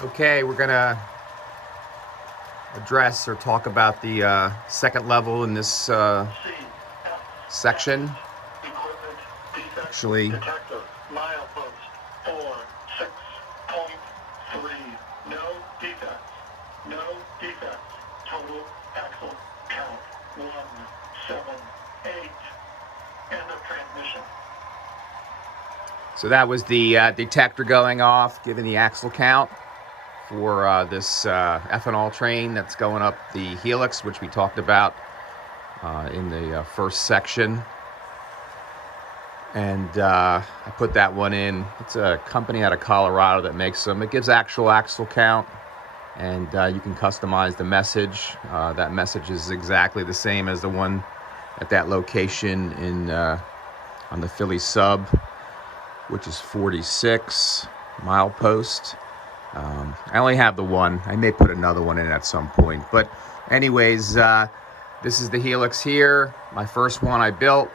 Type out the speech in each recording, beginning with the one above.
Okay, we're gonna address or talk about the second level in this section. Actually, Detector, milepost 46.3. No defects. No defects. Total axle count 178. End of transmission. so that was the detector going off, giving the axle count for this ethanol train that's going up the Helix, which we talked about in the first section. And I put that one in. It's a company out of Colorado that makes them. It gives actual axle count, and you can customize the message. That message is exactly the same as the one at that location in on the Philly sub, which is 46 milepost. I only have the one. I may put another one in at some point. But anyways, this is the Helix here, my first one I built.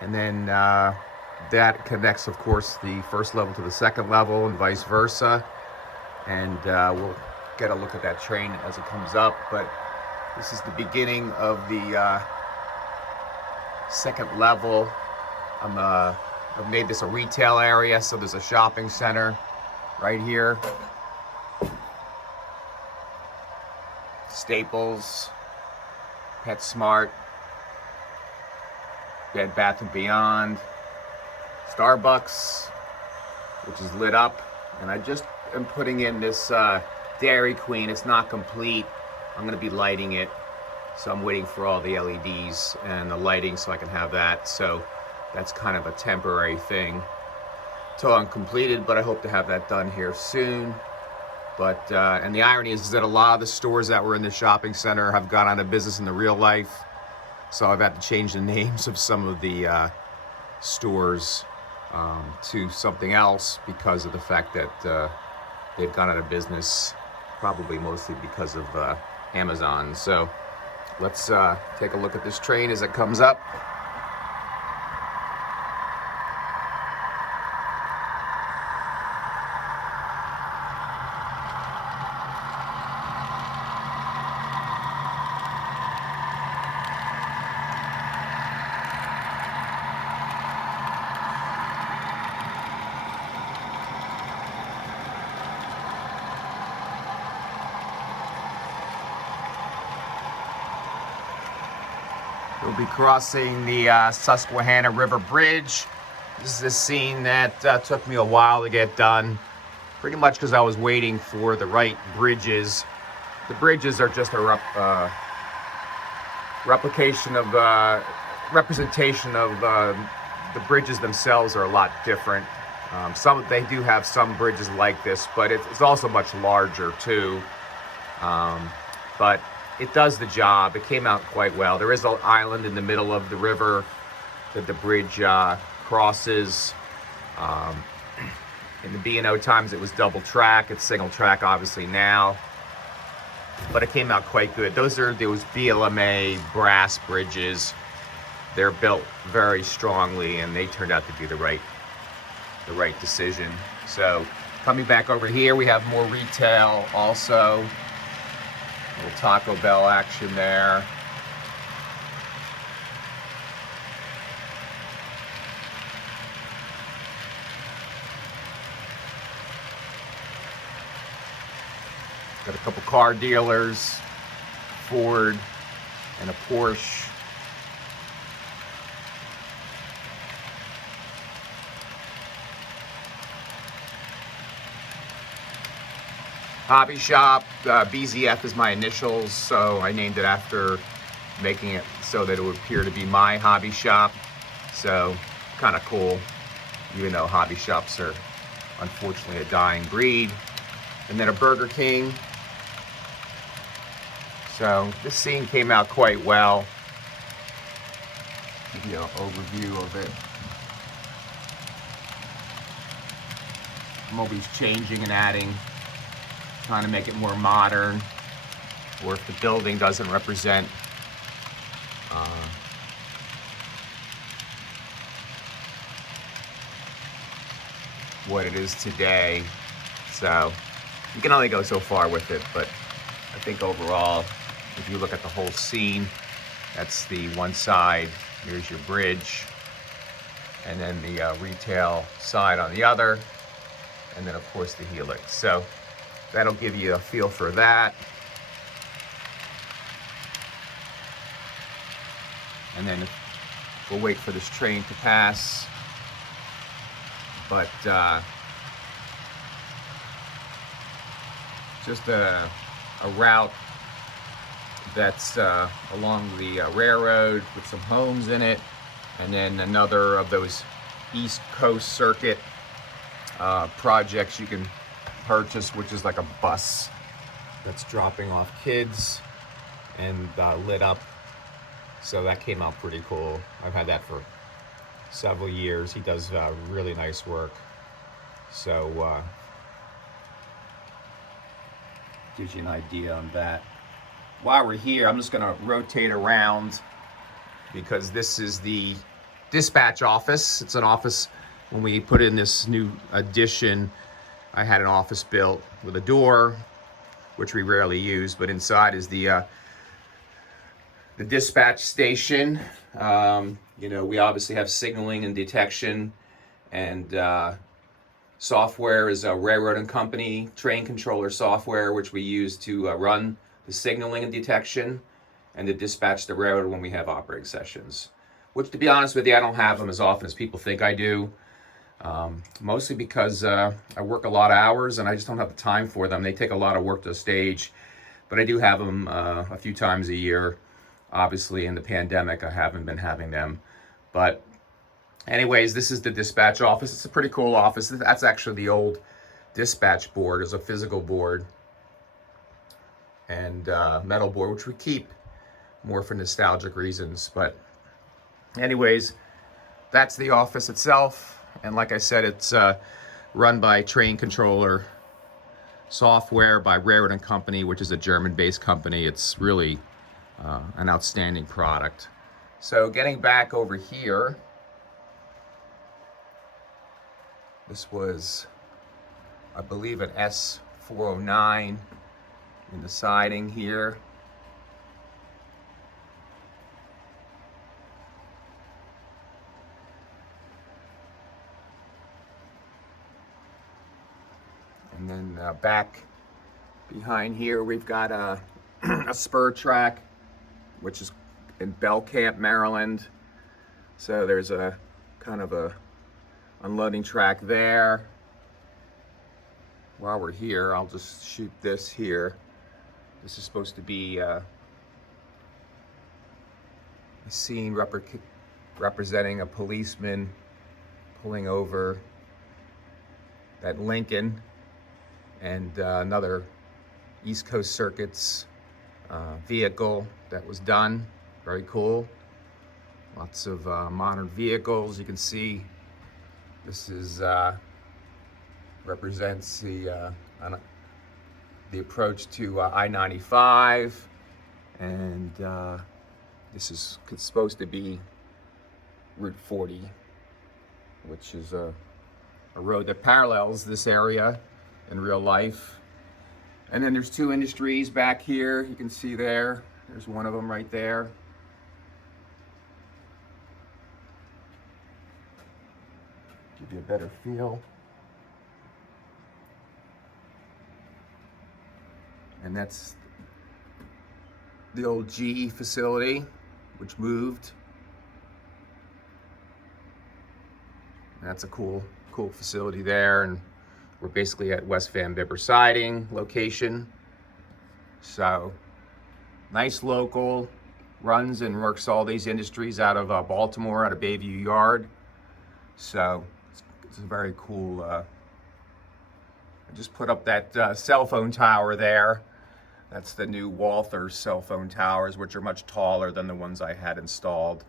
And then that connects, of course, the first level to the second level and vice versa. And we'll get a look at that train as it comes up. But this is the beginning of the second level. I've made this a retail area, so there's a shopping center right here. Staples, PetSmart, Bed Bath & Beyond, Starbucks, which is lit up. And I just am putting in this Dairy Queen. It's not complete. I'm going to be lighting it. So I'm waiting for all the LEDs and the lighting so I can have that. So that's kind of a temporary thing till I'm completed, but I hope to have that done here soon. But and the irony is that a lot of the stores that were in the shopping center have gone out of business in the real life. So I've had to change the names of some of the stores to something else because of the fact that they've gone out of business, probably mostly because of Amazon. So let's take a look at this train as it comes up. We'll be crossing the Susquehanna River Bridge. This is a scene that took me a while to get done, pretty much because I was waiting for the right bridges. The bridges are just a representation of the bridges themselves are a lot different. They do have some bridges like this, but it's also much larger too. But it does the job. It came out quite well. There is an island in the middle of the river that the bridge crosses. In the B&O times it was double track. It's single track obviously now. But it came out quite good. Those BLMA brass bridges. They're built very strongly and they turned out to be the right decision. So coming back over here, we have more retail also. A little Taco Bell action there. Got a couple car dealers, Ford and a Porsche. Hobby shop, BZF is my initials, so I named it after making it so that it would appear to be my hobby shop. So kind of cool, even though hobby shops are unfortunately a dying breed. And then a Burger King. So this scene came out quite well. Give you an overview of it. I'm always changing and adding, trying to make it more modern, or if the building doesn't represent what it is today. So You can only go so far with it, but I think overall, if you look at the whole scene, that's the one side. Here's your bridge, and then the retail side on the other, and then of course the Helix. So that'll give you a feel for that. And then we'll wait for this train to pass. But just a route that's along the railroad with some homes in it, and then another of those East Coast Circuit projects you can purchase, which is like a bus that's dropping off kids and lit up. So that came out pretty cool. I've had that for several years. He does really nice work. So gives you an idea on that. While we're here, I'm just gonna rotate around because this is the dispatch office. It's an office, when we put in this new addition, I had an office built with a door, which we rarely use, but inside is the dispatch station. You know, we obviously have signaling and detection, and software is a railroad and company train controller software, which we use to run the signaling and detection, and to dispatch the railroad when we have operating sessions. Which, to be honest with you, I don't have them as often as people think I do. Mostly because I work a lot of hours and I just don't have the time for them. They take a lot of work to stage, but I do have them a few times a year. Obviously, in the pandemic, I haven't been having them. But anyways, this is the dispatch office. It's a pretty cool office. That's actually the old dispatch board. It's a physical board and metal board, which we keep more for nostalgic reasons. But anyways, that's the office itself. And like I said, it's run by Train Controller Software by Railroad and Company, which is a German-based company. It's really an outstanding product. So getting back over here, this was, I believe, an S409 in the siding here. And then back behind here, we've got a spur track, which is in Belcamp, Maryland. So there's a kind of a unloading track there. While we're here, I'll just shoot this here. This is supposed to be a scene representing a policeman pulling over that Lincoln, and another East Coast Circuit's vehicle that was done. Very cool. Lots of modern vehicles. You can see this is represents the approach to I-95, and this is supposed to be Route 40, which is a road that parallels this area in real life. And then there's two industries back here. You can see there. There's one of them right there. Give you a better feel. And that's the old GE facility, which moved. And that's a cool facility there. And we're basically at West Van Bibber siding location. So nice local, runs and works all these industries out of Baltimore, out of Bayview Yard. So it's a very cool, I just put up that cell phone tower there. That's the new Walther cell phone towers, which are much taller than the ones I had installed.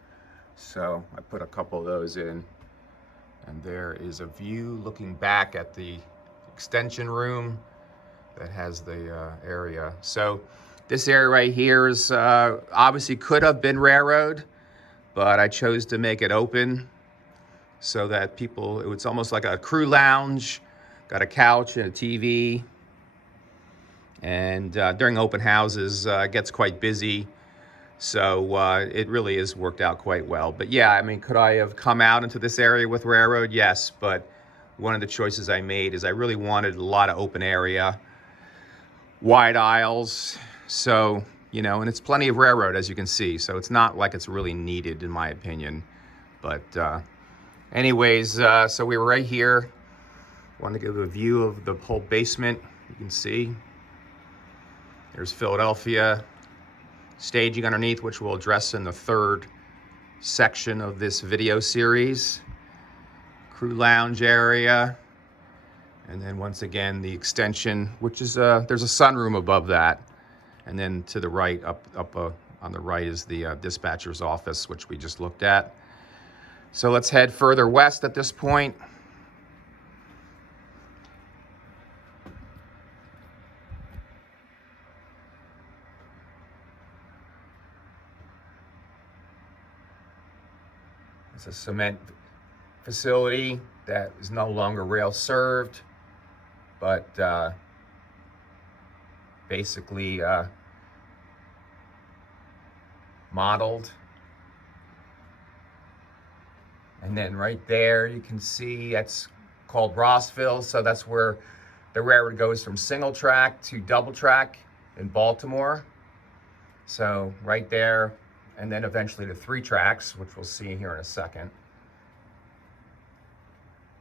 So I put a couple of those in. And there is a view looking back at the extension room that has the area. So this area right here is obviously could have been railroad, but I chose to make it open so that people, it's almost like a crew lounge, got a couch and a TV. And during open houses, it gets quite busy. So it really has worked out quite well. But yeah, I mean, could I have come out into this area with railroad? Yes, but one of the choices I made is I really wanted a lot of open area, wide aisles. So, you know, and it's plenty of railroad, as you can see. So it's not like it's really needed, in my opinion. But anyways, so we were right here. Wanted to give a view of the whole basement. You can see there's Philadelphia. Staging underneath, which we'll address in the third section of this video series. Crew lounge area. And then once again, the extension, which is, there's a sunroom above that. And then to the right, up on the right is the dispatcher's office, which we just looked at. So let's head further west at this point. It's a cement facility that is no longer rail served, but basically modeled. And then right there you can see that's called Rossville, so that's where the railroad goes from single track to double track in Baltimore. So right there, and then eventually to 3 tracks, which we'll see here in a second.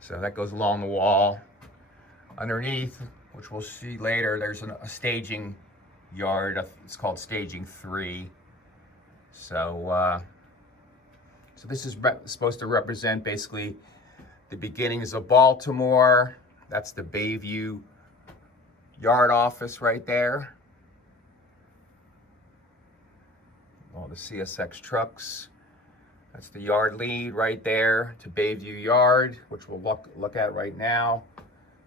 So that goes along the wall. Underneath, which we'll see later, there's a staging yard. It's called Staging 3. So, so this is supposed to represent basically the beginnings of Baltimore. That's the Bayview yard office right there. All the CSX trucks. That's the yard lead right there to Bayview Yard, which we'll look at right now.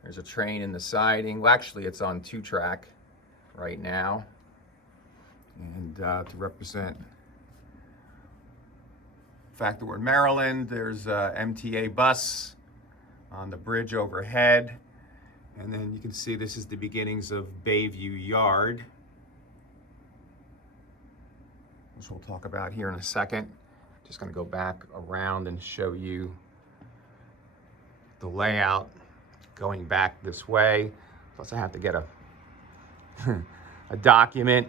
There's a train in the siding. Well, actually, it's on 2 track right now. And to represent the fact that we're in Maryland, there's a MTA bus on the bridge overhead. And then you can see this is the beginnings of Bayview Yard, which we'll talk about here in a second. Just gonna go back around and show you the layout going back this way. Plus I have to get a, a document.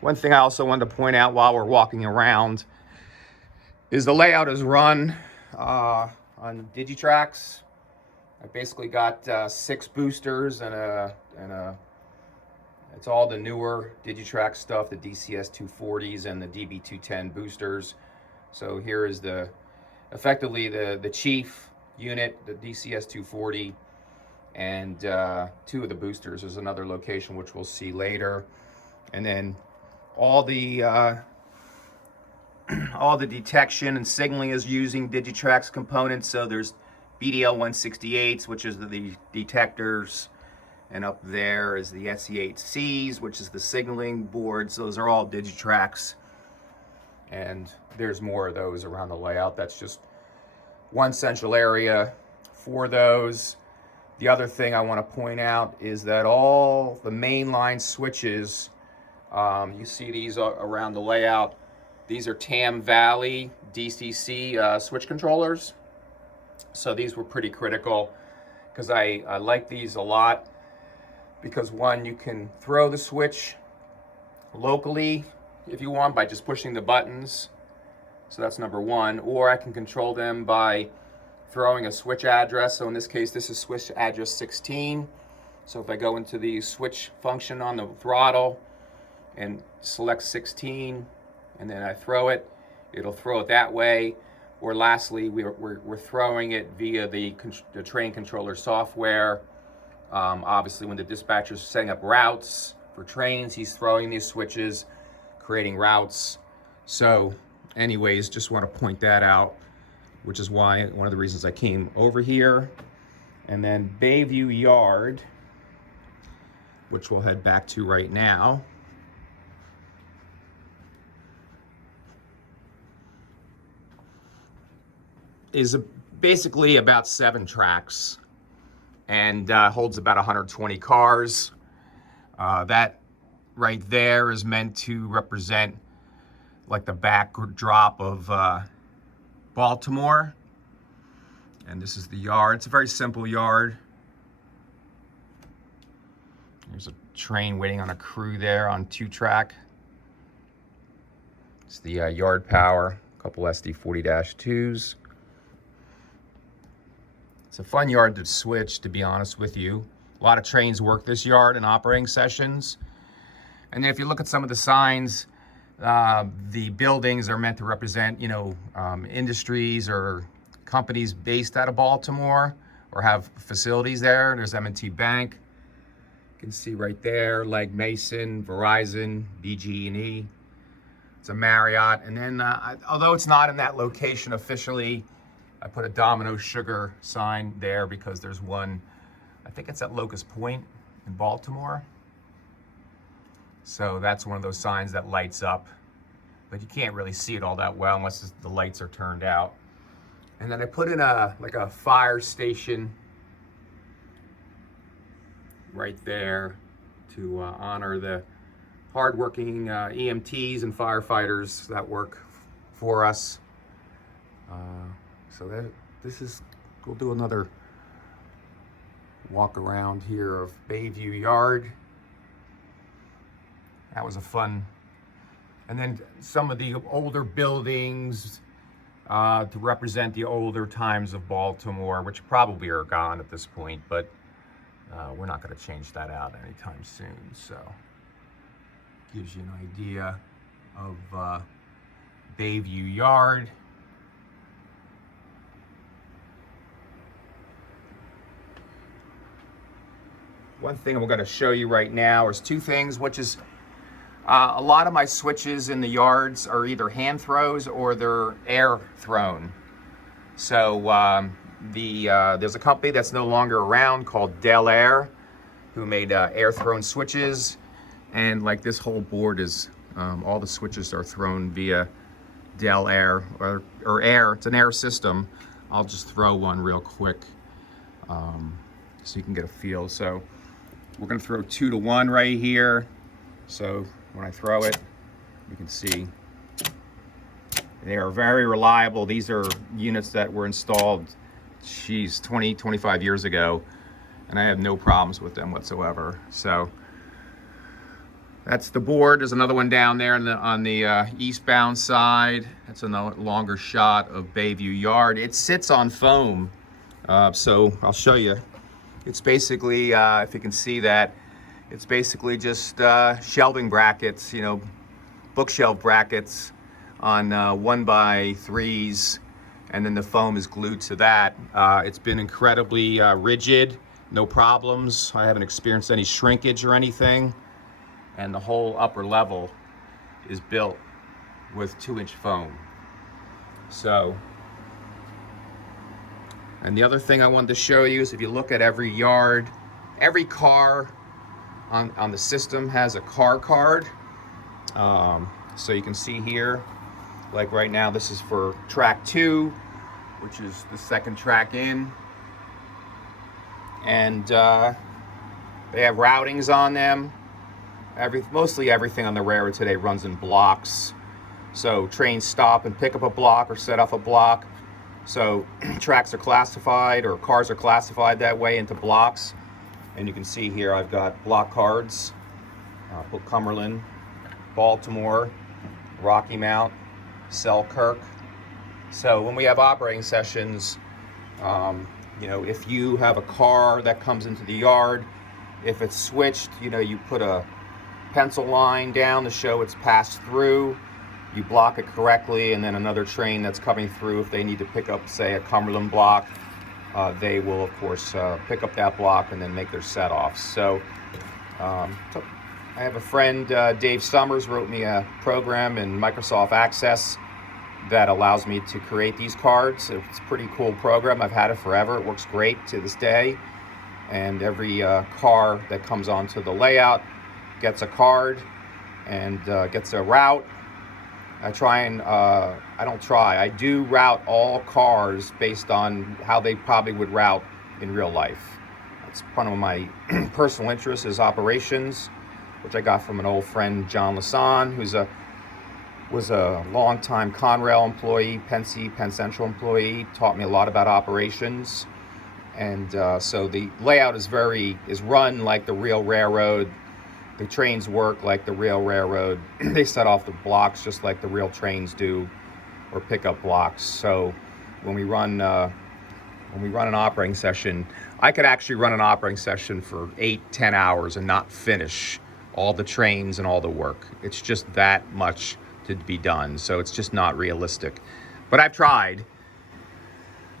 One thing I also wanted to point out while we're walking around is the layout is run on Digitrax. I basically got 6 boosters and it's all the newer Digitrax stuff, the DCS 240s and the DB 210 boosters. So here is effectively the chief unit, the DCS 240, and 2 of the boosters. There's another location which we'll see later. And then all the detection and signaling is using Digitrax components. So there's BDL 168s, which is the detectors. And up there is the SE8Cs, which is the signaling boards. Those are all Digitrax. And there's more of those around the layout. That's just one central area for those. The other thing I want to point out is that all the mainline switches, you see these around the layout. These are Tam Valley DCC switch controllers. So these were pretty critical because I like these a lot. Because one, you can throw the switch locally if you want by just pushing the buttons. So that's number one. Or I can control them by throwing a switch address. So in this case, this is switch address 16. So if I go into the switch function on the throttle and select 16, and then I throw it, it'll throw it that way. Or lastly, we're throwing it via the train controller software. Obviously, when the dispatcher is setting up routes for trains, he's throwing these switches, creating routes. So anyways, just want to point that out, which is why one of the reasons I came over here. And then Bayview Yard, which we'll head back to right now. Is basically about 7 tracks and holds about 120 cars. That right there is meant to represent like the backdrop of Baltimore. And this is the yard. It's a very simple yard. There's a train waiting on a crew there on 2-track. It's the yard power, a couple SD40-2s. It's a fun yard to switch, to be honest with you. A lot of trains work this yard in operating sessions. And then if you look at some of the signs, the buildings are meant to represent, industries or companies based out of Baltimore or have facilities there. There's M&T Bank. You can see right there, Legg Mason, Verizon, BG&E. It's a Marriott. And then, although it's not in that location officially, I put a Domino Sugar sign there because there's one, I think it's at Locust Point in Baltimore. So that's one of those signs that lights up, but you can't really see it all that well unless the lights are turned out. And then I put in a fire station right there to honor the hardworking EMTs and firefighters that work for us. We'll do another walk around here of Bayview Yard. That was a fun. And then some of the older buildings to represent the older times of Baltimore, which probably are gone at this point, but we're not going to change that out anytime soon. So gives you an idea of Bayview Yard. One thing I'm going to show you right now is two things, which is a lot of my switches in the yards are either hand throws or they're air thrown. So there's a company that's no longer around called Del Air, who made air thrown switches, and like this whole board is all the switches are thrown via Del Air or air. It's an air system. I'll just throw one real quick so you can get a feel. So we're going to throw 2 to 1 right here. So when I throw it, you can see they are very reliable. These are units that were installed, 20, 25 years ago, and I have no problems with them whatsoever. So that's the board. There's another one down there on the eastbound side. That's another longer shot of Bayview Yard. It sits on foam, so I'll show you. It's basically, if you can see that, it's basically just shelving brackets, bookshelf brackets on 1x3s, and then the foam is glued to that. It's been incredibly rigid, no problems. I haven't experienced any shrinkage or anything. And the whole upper level is built with 2-inch foam. So, and the other thing I wanted to show you is if you look at every yard, every car on the system has a car card. So you can see here, like right now, this is for track 2, which is the second track in. And they have routings on them. Mostly everything on the railroad today runs in blocks. So trains stop and pick up a block or set off a block. So tracks are classified, or cars are classified that way into blocks. And you can see here I've got block cards, Cumberland, Baltimore, Rocky Mount, Selkirk. So when we have operating sessions, if you have a car that comes into the yard, if it's switched, you put a pencil line down to show it's passed through. You block it correctly, and then another train that's coming through, if they need to pick up, say, a Cumberland block, they will, of course, pick up that block and then make their set-offs. So I have a friend, Dave Summers, wrote me a program in Microsoft Access that allows me to create these cards. It's a pretty cool program. I've had it forever. It works great to this day. And every car that comes onto the layout gets a card and gets a route. I do route all cars based on how they probably would route in real life. That's one of my personal interests is operations. which I got from an old friend, John Lasan, was a longtime Conrail employee, Penn Central employee, taught me a lot about operations. And so the layout is run like the real railroad. The trains work like the real railroad. They set off the blocks just like the real trains do, or pickup blocks. So when we run an operating session, I could actually run an operating session for 8-10 hours and not finish all the trains and all the work. It's just that much to be done. So it's just not realistic. But I've tried.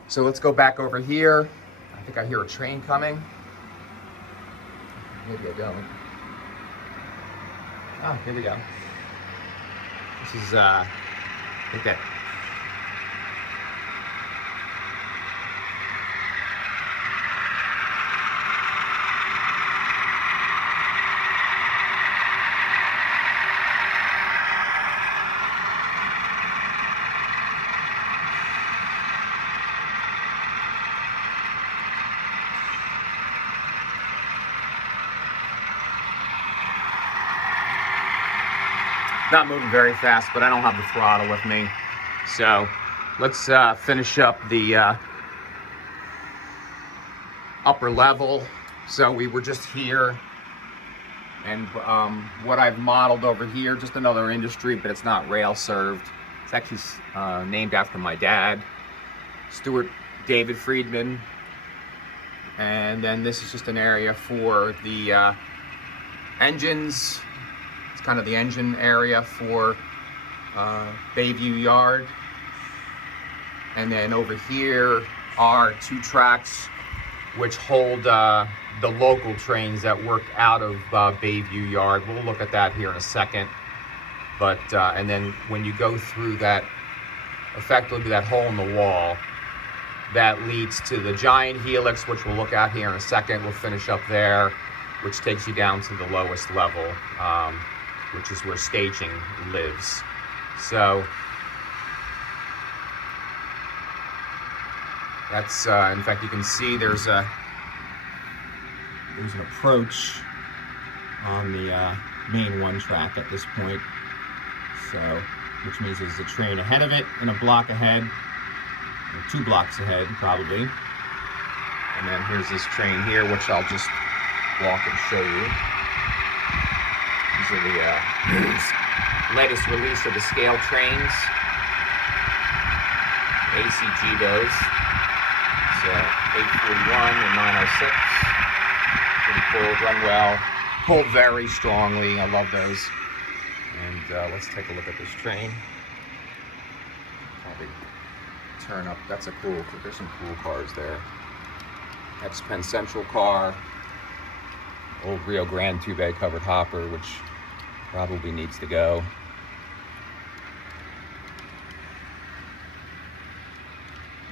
So let's go back over here. I think I hear a train coming. Maybe I don't. Oh, here we go. This is, I think that. Not moving very fast, but I don't have the throttle with me. So let's finish up the upper level. So we were just here, and what I've modeled over here, just another industry, but it's not rail served. It's actually named after my dad, Stuart David Friedman. And then this is just an area for the engines. It's kind of the engine area for Bayview Yard. And then over here are 2 tracks which hold the local trains that work out of Bayview Yard. We'll look at that here in a second. But and then when you go through that, effectively that hole in the wall, that leads to the giant Helix, which we'll look at here in a second. We'll finish up there, which takes you down to the lowest level, which is where staging lives. So that's, in fact, you can see there's an approach on the main 1 track at this point. So, which means there's a train ahead of it and a block ahead, or 2 blocks ahead probably. And then here's this train here, which I'll just walk and show you. These are the latest release of the scale trains. ACG those. So 841 and 906. Pretty cool, run well. Pull very strongly. I love those. And let's take a look at this train. Probably turn up. That's a cool. There's some cool cars there. That's Penn Central car. Old Rio Grande 2-bay covered hopper, which probably needs to go.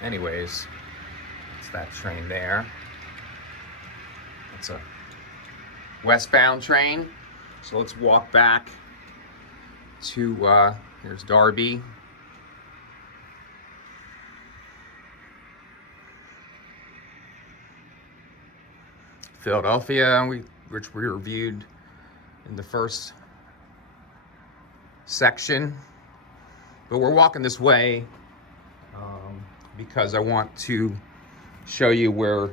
Anyways, it's that train there. It's a westbound train. So let's walk back to, here's Darby. Philadelphia, which we reviewed in the first section. But we're walking this way because I want to show you where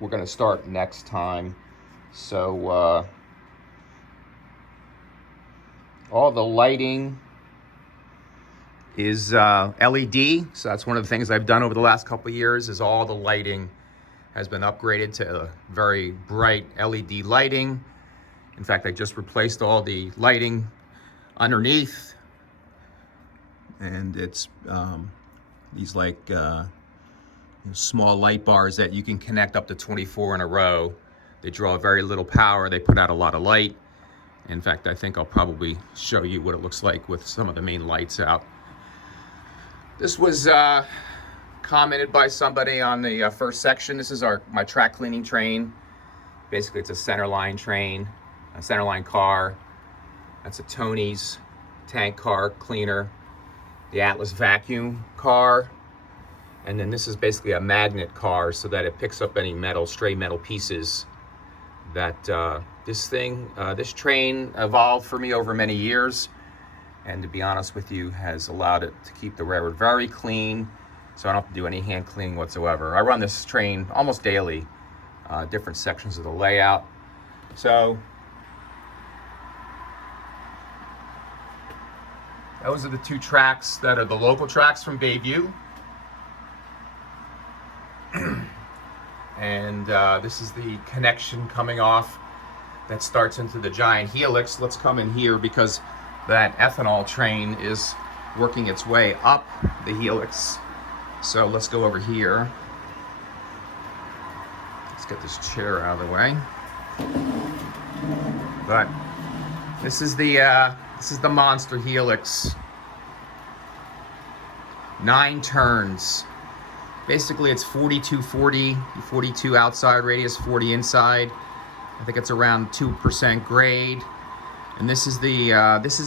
we're going to start next time. So all the lighting is LED. So that's one of the things I've done over the last couple of years, is all the lighting has been upgraded to very bright LED lighting. In fact, I just replaced all the lighting underneath, and it's these like small light bars that you can connect up to 24 in a row. They draw very little power. They put out a lot of light. In fact, I think I'll probably show you what it looks like with some of the main lights out. This was commented by somebody on the first section. This is my track cleaning train. Basically, it's a centerline train, a centerline car. That's a Tony's tank car cleaner, the Atlas vacuum car, and then this is basically a magnet car so that it picks up any metal, stray metal pieces that this train evolved for me over many years, and to be honest with you, has allowed it to keep the railroad very clean, so I don't have to do any hand cleaning whatsoever. I run this train almost daily, different sections of the layout. So those are the two tracks that are the local tracks from Bayview. And this is the connection coming off that starts into the giant Helix. Let's come in here because that ethanol train is working its way up the Helix. So let's go over here. Let's get this chair out of the way. But this is the monster Helix. 9 turns. Basically, it's 42-40, 42 outside radius, 40 inside. I think it's around 2% grade. And this is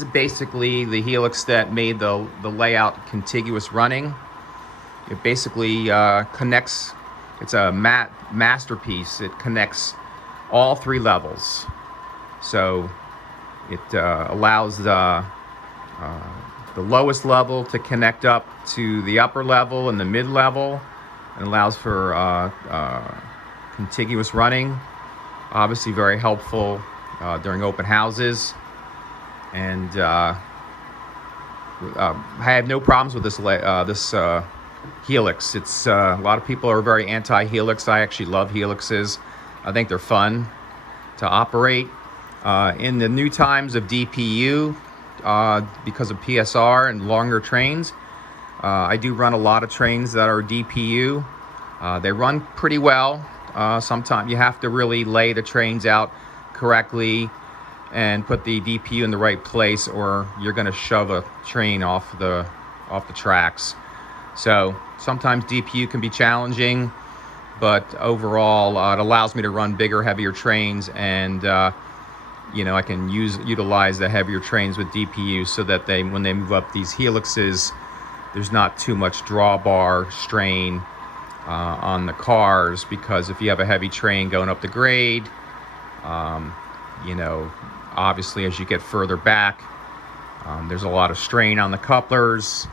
basically the Helix that made the layout contiguous running. It basically connects. It's a masterpiece. It connects all 3 levels. So it allows the lowest level to connect up to the upper level and the mid level, and allows for contiguous running. Obviously very helpful during open houses. And I have no problems with this Helix. It's a lot of people are very anti-Helix. I actually love Helixes. I think they're fun to operate. In the new times of DPU, because of PSR and longer trains, I do run a lot of trains that are DPU. They run pretty well. Sometimes you have to really lay the trains out correctly and put the DPU in the right place, or you're going to shove a train off the tracks. So sometimes DPU can be challenging, but overall it allows me to run bigger, heavier trains, and I can utilize the heavier trains with DPU so that when they move up these Helixes, there's not too much drawbar strain on the cars, because if you have a heavy train going up the grade, obviously as you get further back, there's a lot of strain on the couplers,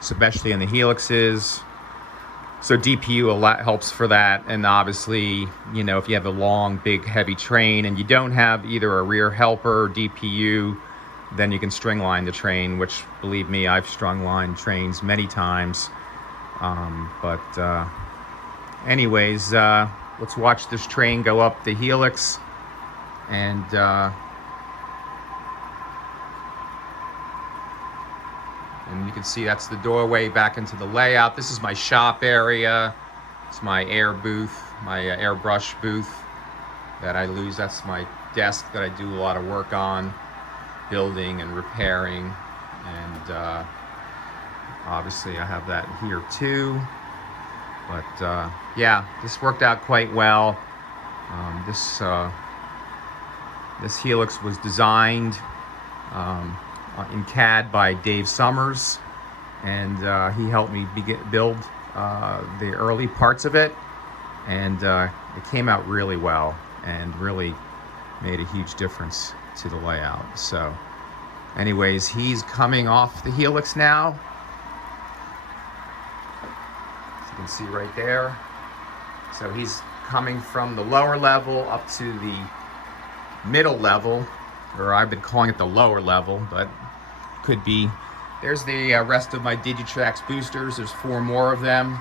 especially in the Helixes. So DPU helps for that. And obviously, if you have a long, big, heavy train and you don't have either a rear helper or DPU, then you can string line the train, which, believe me, I've strung lined trains many times. Anyways, let's watch this train go up the Helix. And you can see that's the doorway back into the layout. This is my shop area. It's my air booth, my airbrush booth that I use. That's my desk that I do a lot of work on, building and repairing. And obviously I have that here too. But yeah, this worked out quite well. This Helix was designed in CAD by Dave Summers, and he helped me build the early parts of it, and it came out really well and really made a huge difference to the layout. So anyways, he's coming off the Helix now, as you can see right there. So he's coming from the lower level up to the middle level, or I've been calling it the lower level, but could be. There's the rest of my Digitrax boosters. There's 4 more of them,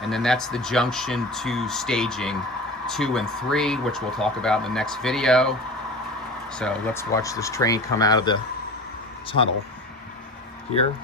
and then that's the junction to staging 2 and 3, which we'll talk about in the next video. So let's watch this train come out of the tunnel here.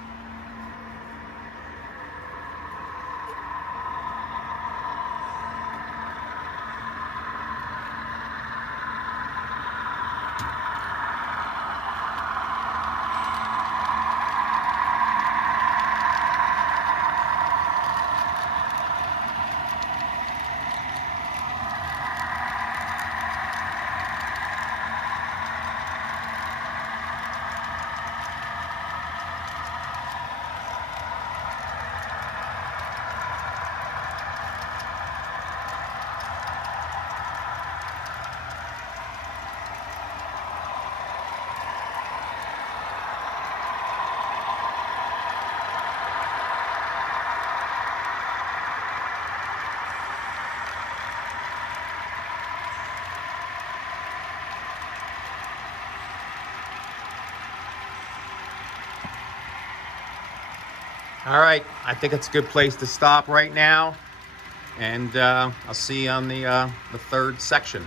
All right, I think it's a good place to stop right now, and I'll see you on the third section.